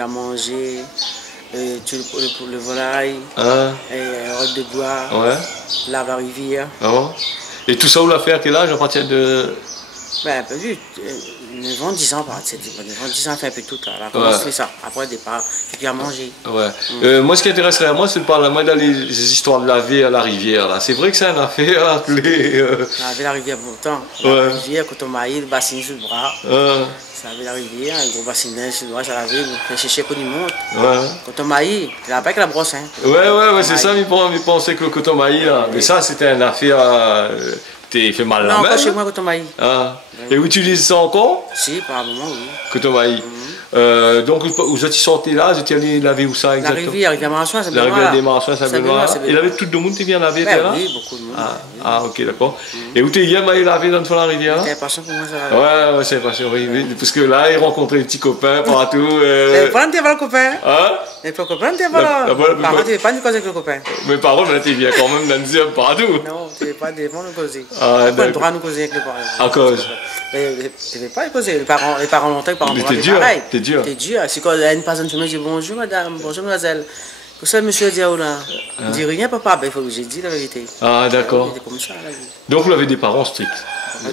puis à manger, le volaille, rotte de bois, lave la rivière. Et tout ça, où l'a fait à quel âge, à partir de... Ben, pas vu, 9 ans, 10 ans, par exemple. 9 ans, 10 ans, fait un peu tout, là. On a commencé ça. Après, le départ, et puis à manger. Moi, ce qui intéresserait à moi, c'est de parler moi, dans les histoires de laver à la rivière, là. C'est vrai que c'est une affaire, là, Laver la rivière pourtant. La rivière, quand on maille, le bassin sur le bras. Ça lavait la rivière, un gros bassin sur le bras, ça lavait, on cherchait qu'on y monte. Quand on maille, tu l'as pas avec la brosse, hein. C'est ça, mais penser que le coton maïs, là. Mais ça, c'était une affaire... T'es fait mal la main? Non, pas chez moi, coton maïs. Et vous utilisez ça encore? Si, par un moment, oui. Coton maïs. Donc, vous étiez sorti là, vous étiez allé laver où ça exactement? La rivière Marsoin, ça La rivière des Marsoins, ça Benoît. Et là, tout le monde t'es bien lavé, là? Oui, beaucoup de monde. Ok, d'accord. Et où t'es hier allé laver dans la rivière? C'était passion pour moi, ça. Ouais, c'est passion, oui. Parce que là, il rencontrait des petits copains partout. Voilà, t'es pas le copain. Les copains, t'es pas là. Par contre, tu n'avais pas de causer avec le copain. Mes parents, t'es bien quand même dans le deuxième partout. Non, tu n'avais pas de causer. Tu n'avais pas le droit de nous causer avec les parents. À cause? Tu n'avais pas les causer. Les parents longtemps, les parents t'es dur. T'es dur. T'es dur. C'est quand une personne me dit bonjour madame, bonjour mademoiselle. Pour ça, monsieur dit, là, il dit rien, papa. Ben, il faut que j'ai dit la vérité. D'accord. C'était comme ça, la vie. Donc, vous avez des parents stricts.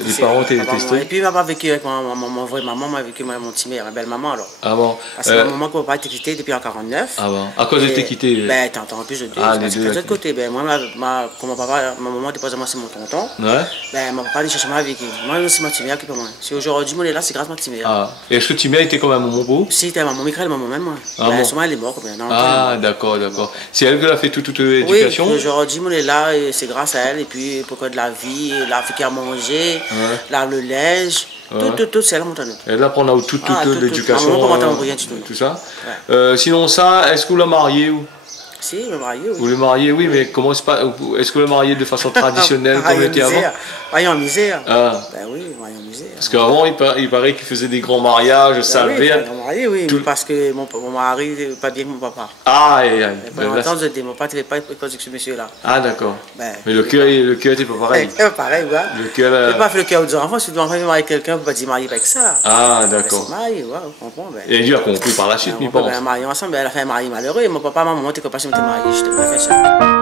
Les parents étaient stricts. Et puis, ma maman a vécu avec ma vraie maman, m'a vécu avec mon petit mère, ma belle maman, alors. Ah bon? Parce que ma maman, quand papa était quitté depuis en 49. Ah bon? À cause de t'es quitté? Ben, t'entends, en plus de deux. Parce que de l'autre côté, ben, moi, quand ma maman était pas moi, c'est mon tonton. Ben, mon papa allait chercher ma vécu. Moi, aussi, ma petite mère qui peut moi. Si aujourd'hui, moi, là, c'est grâce à ma petite mère. Et est-ce que tu mère était comme un maman beau? Si, t'es maman, Michael, maman, même moi. Ben, souvent, elle est morte. D'accord. C'est elle qui a fait toute l'éducation? Oui, aujourd'hui, on est là, et c'est grâce à elle. Et puis, pourquoi de la vie, la fait à manger, le linge, tout, c'est elle qui monte. Elle apprend toute l'éducation, tout ça. Sinon, ça, est-ce que vous la mariez ou? Si, le marié, oui. Vous le mariez, oui, mais comment c'est pas... Est-ce que vous le mariez de façon traditionnelle comme était avant? Marié en misère. Ben oui, marié en misère. Parce qu'avant, il paraît qu'il faisait des grands mariages, salvé. Oui, parce que mon mari n'est pas bien que mon papa. Pendant longtemps, mon papa n'avait pas école avec ce monsieur-là. D'accord. Mais le cœur n'était pas pareil. Pareil, oui. Le cœur... Il n'a pas fait le cœur aux enfants. Si tu dois marier quelqu'un, on ne peut pas dire marier avec ça. D'accord. Marié, oui, on comprend. Et lui a compris par la suite, il pense. Marié ensemble, elle a fait un mari malheureux. Et mon papa, ma maman, t'es pas si on était mariés, je te pas fait ça.